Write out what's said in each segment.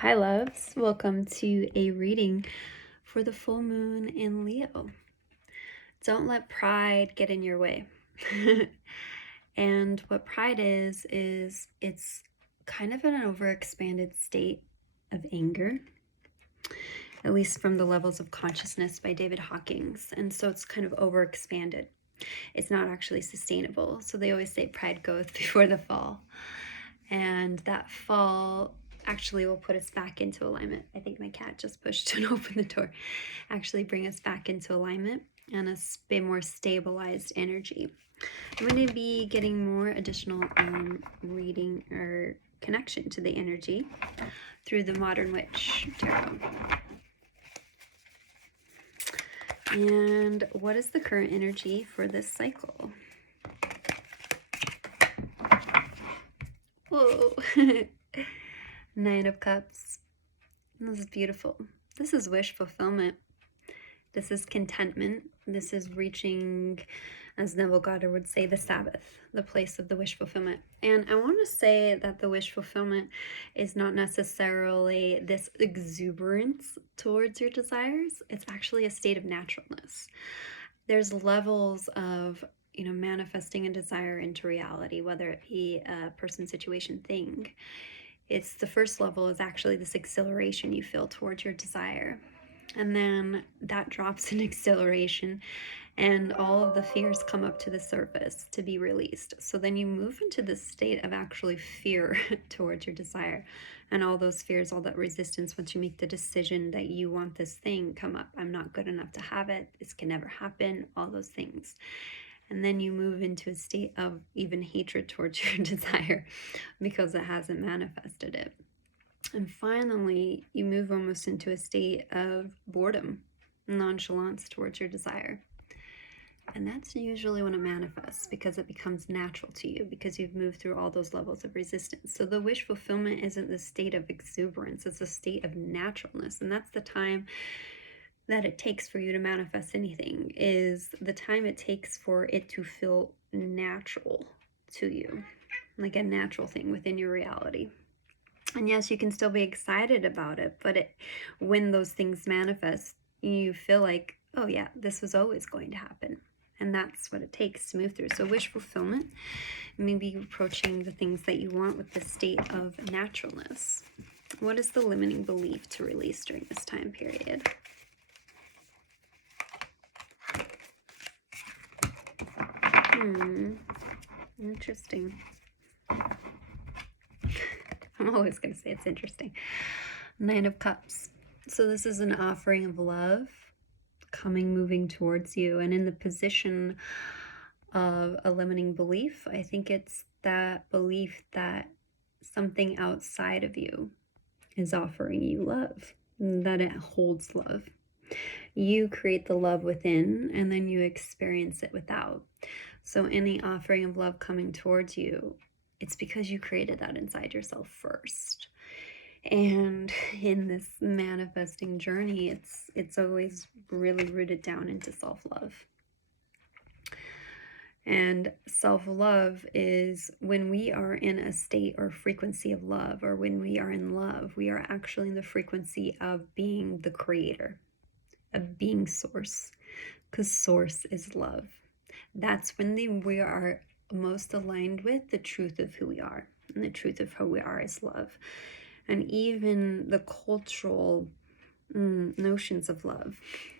Hi, loves. Welcome to a reading for the full moon in Leo. Don't let pride get in your way. And what pride is it's kind of an overexpanded state of anger, at least from the Levels of Consciousness by David Hawkins. And so it's kind of overexpanded. It's not actually sustainable. So they always say pride goeth before the fall. And that fall actually will put us back into alignment. I think my cat just pushed and opened the door. Actually bring us back into alignment and a more stabilized energy. I'm going to be getting more additional reading or connection to the energy through the Modern Witch Tarot. And what is the current energy for this cycle? Whoa. Nine of Cups. This is beautiful. This is wish fulfillment. This is contentment. This is reaching, as Neville Goddard would say, the Sabbath, the place of the wish fulfillment. And I want to say that the wish fulfillment is not necessarily this exuberance towards your desires. It's actually a state of naturalness. There's levels of manifesting a desire into reality, whether it be a person, situation, thing. It's the first level is actually this exhilaration you feel towards your desire. And then that drops in exhilaration and all of the fears come up to the surface to be released. So then you move into this state of actually fear towards your desire. And all those fears, all that resistance, once you make the decision that you want this thing, come up. I'm not good enough to have it. This can never happen. All those things. And then you move into a state of even hatred towards your desire because it hasn't manifested it. And finally, you move almost into a state of boredom, nonchalance towards your desire. And that's usually when it manifests because it becomes natural to you because you've moved through all those levels of resistance. So the wish fulfillment isn't the state of exuberance, it's a state of naturalness. And that's the time that it takes for you to manifest anything, is the time it takes for it to feel natural to you, like a natural thing within your reality. And yes, you can still be excited about it, but when those things manifest, you feel like, oh yeah, this was always going to happen. And that's what it takes to move through. So wish fulfillment, maybe approaching the things that you want with the state of naturalness. What is the limiting belief to release during this time period? Interesting. I'm always going to say it's interesting. Nine of Cups. So this is an offering of love moving towards you. And in the position of a limiting belief, I think it's that belief that something outside of you is offering you love, that it holds love. You create the love within and then you experience it without. So any offering of love coming towards you, it's because you created that inside yourself first. And in this manifesting journey, it's always really rooted down into self-love. And self-love is when we are in a state or frequency of love, or when we are in love, we are actually in the frequency of being the creator, of being source, because source is love. That's when we are most aligned with the truth of who we are, and the truth of who we are is love. And even the cultural notions of love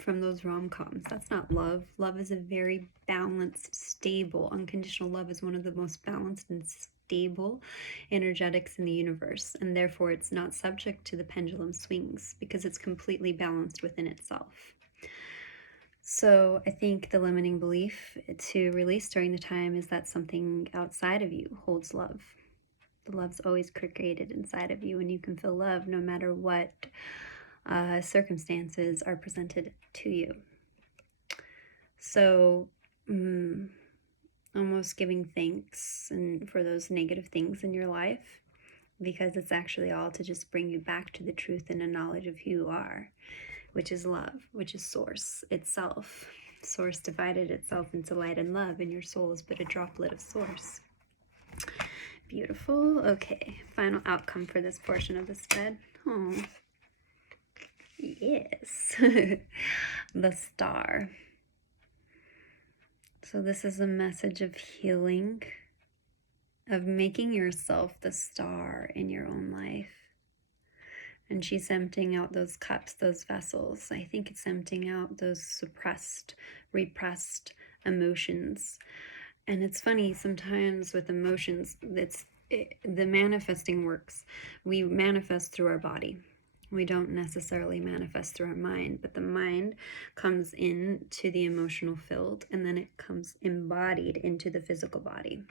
from those rom-coms, that's not love. Love is a very balanced, stable, unconditional love is one of the most balanced and stable energetics in the universe, and therefore it's not subject to the pendulum swings because it's completely balanced within itself. So I think the limiting belief to release during the time is that something outside of you holds love. The love's always created inside of you, and you can feel love no matter what circumstances are presented to you. So almost giving thanks for those negative things in your life, because it's actually all to just bring you back to the truth and a knowledge of who you are, which is love, which is source itself. Source divided itself into light and love, and your soul is but a droplet of source. Beautiful. Okay, final outcome for this portion of the spread. Oh, yes. The Star. So this is a message of healing, of making yourself the star in your own life. And she's emptying out those cups, those vessels. I think it's emptying out those suppressed, repressed emotions. And it's funny, sometimes with emotions, the manifesting works. We manifest through our body. We don't necessarily manifest through our mind, but the mind comes into the emotional field, and then it comes embodied into the physical body.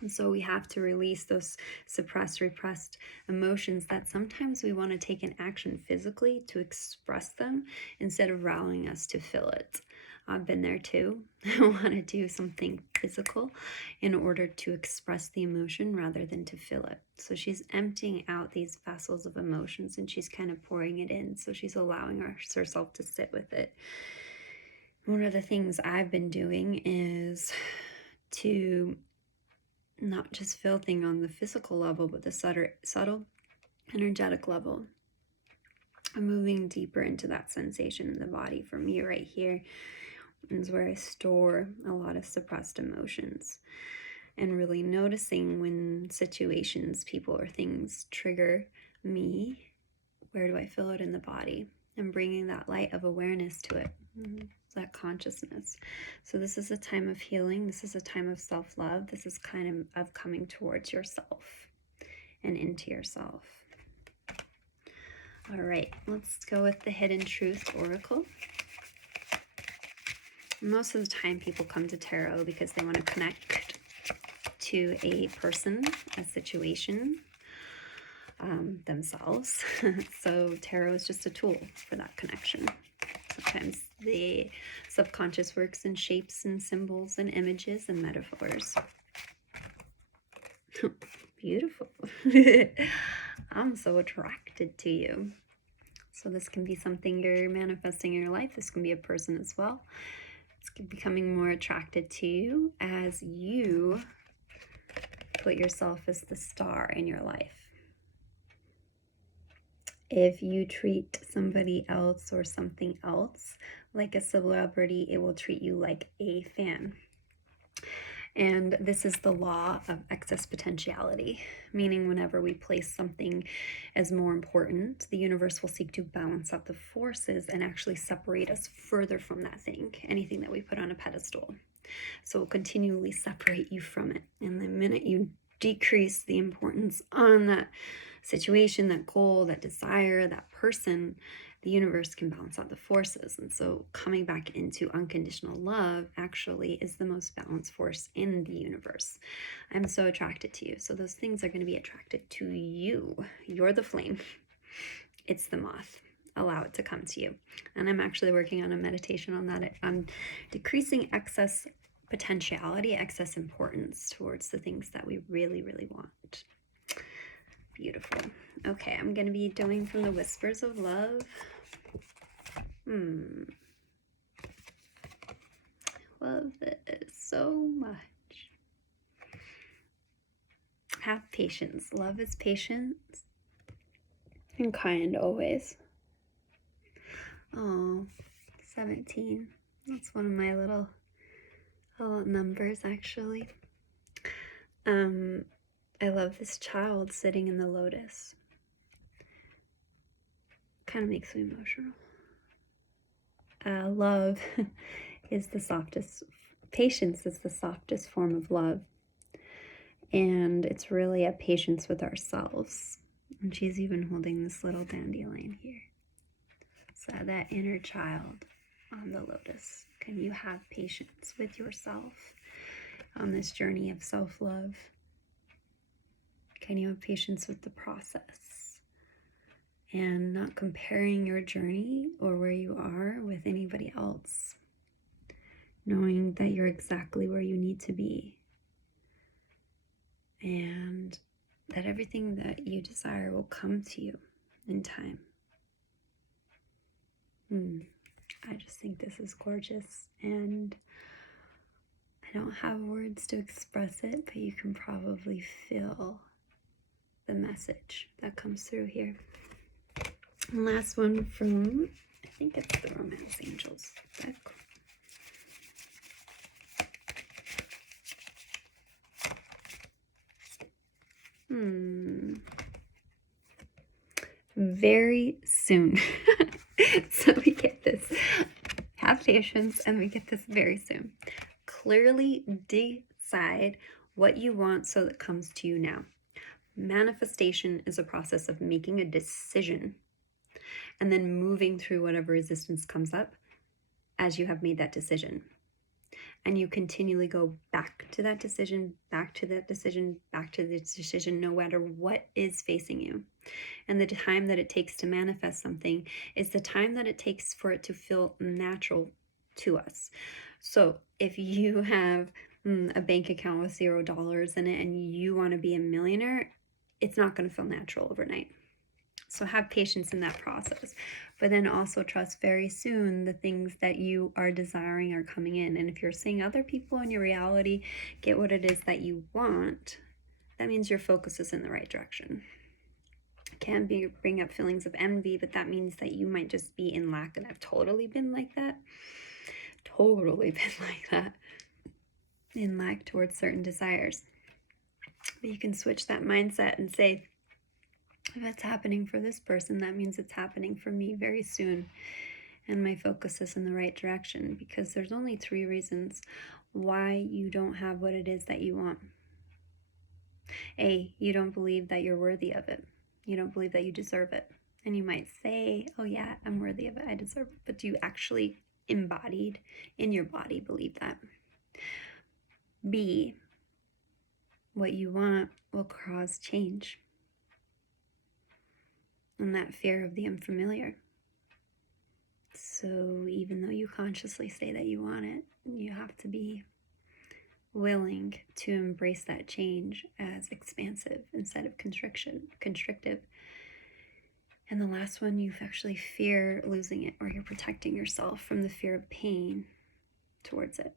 And so we have to release those suppressed, repressed emotions that sometimes we want to take an action physically to express them instead of allowing us to feel it. I've been there too. I want to do something physical in order to express the emotion rather than to feel it. So she's emptying out these vessels of emotions and she's kind of pouring it in. So she's allowing herself to sit with it. One of the things I've been doing is to not just feel things on the physical level, but the subtle energetic level. I'm moving deeper into that sensation in the body. For me right here is where I store a lot of suppressed emotions, and really noticing when situations, people, or things trigger me, where do I feel it in the body, and bringing that light of awareness to it. That consciousness. So this is a time of healing. This is a time of self-love. This is kind of coming towards yourself and into yourself. All right, let's go with the Hidden Truth Oracle. Most of the time people come to tarot because they want to connect to a person, a situation, themselves. So tarot is just a tool for that connection. Sometimes the subconscious works in shapes and symbols and images and metaphors. Beautiful. I'm so attracted to you. So this can be something you're manifesting in your life. This can be a person as well. It's becoming more attracted to you as you put yourself as the star in your life. If you treat somebody else or something else like a celebrity, it will treat you like a fan. And this is the law of excess potentiality, meaning whenever we place something as more important, the universe will seek to balance out the forces and actually separate us further from that thing, anything that we put on a pedestal. So it will continually separate you from it. And the minute you decrease the importance on that situation, that goal, that desire, that person, the universe can balance out the forces. And so coming back into unconditional love actually is the most balanced force in the universe. I'm so attracted to you. So those things are going to be attracted to you. You're the flame. It's the moth. Allow it to come to you. And I'm actually working on a meditation on that. I'm decreasing excess potentiality, excess importance towards the things that we really, really want. Beautiful. Okay, I'm going to be doing from the Whispers of Love. Love this so much. Have patience. Love is patience and kind always. Oh, 17. That's one of my little numbers, actually. I love this child sitting in the lotus. Kind of makes me emotional. Love is the softest, patience is the softest form of love. And it's really a patience with ourselves. And she's even holding this little dandelion here. So that inner child on the lotus. Can you have patience with yourself on this journey of self-love? Can you have patience with the process and not comparing your journey or where you are with anybody else, knowing that you're exactly where you need to be and that everything that you desire will come to you in time. I just think this is gorgeous, and I don't have words to express it, but you can probably feel the message that comes through here. And last one from, I think it's the Romance Angels deck. Very soon. So we get this. Have patience, and we get this very soon. Clearly decide what you want so that comes to you now. Manifestation is a process of making a decision and then moving through whatever resistance comes up as you have made that decision. And you continually go back to that decision, back to that decision, back to the decision, no matter what is facing you. And the time that it takes to manifest something is the time that it takes for it to feel natural to us. So if you have a bank account with $0 in it and you want to be a millionaire, it's not going to feel natural overnight. So have patience in that process, but then also trust very soon the things that you are desiring are coming in. And if you're seeing other people in your reality get what it is that you want, that means your focus is in the right direction. It can bring up feelings of envy, but that means that you might just be in lack. And I've totally been like that. Totally been like that. In lack towards certain desires. But you can switch that mindset and say, if it's happening for this person, that means it's happening for me very soon. And my focus is in the right direction, because there's only 3 reasons why you don't have what it is that you want. A, you don't believe that you're worthy of it. You don't believe that you deserve it. And you might say, oh yeah, I'm worthy of it, I deserve it. But do you actually embodied in your body believe that? B, what you want will cause change. And that fear of the unfamiliar. So even though you consciously say that you want it, you have to be willing to embrace that change as expansive instead of constrictive. And the last one, you actually fear losing it, or you're protecting yourself from the fear of pain towards it.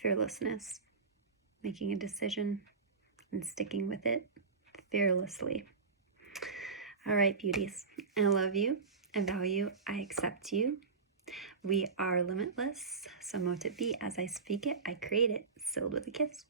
Fearlessness, making a decision and sticking with it fearlessly. All right, beauties, I love you, I value, I accept you. We are limitless, so mote it be as I speak it, I create it, sealed with a kiss.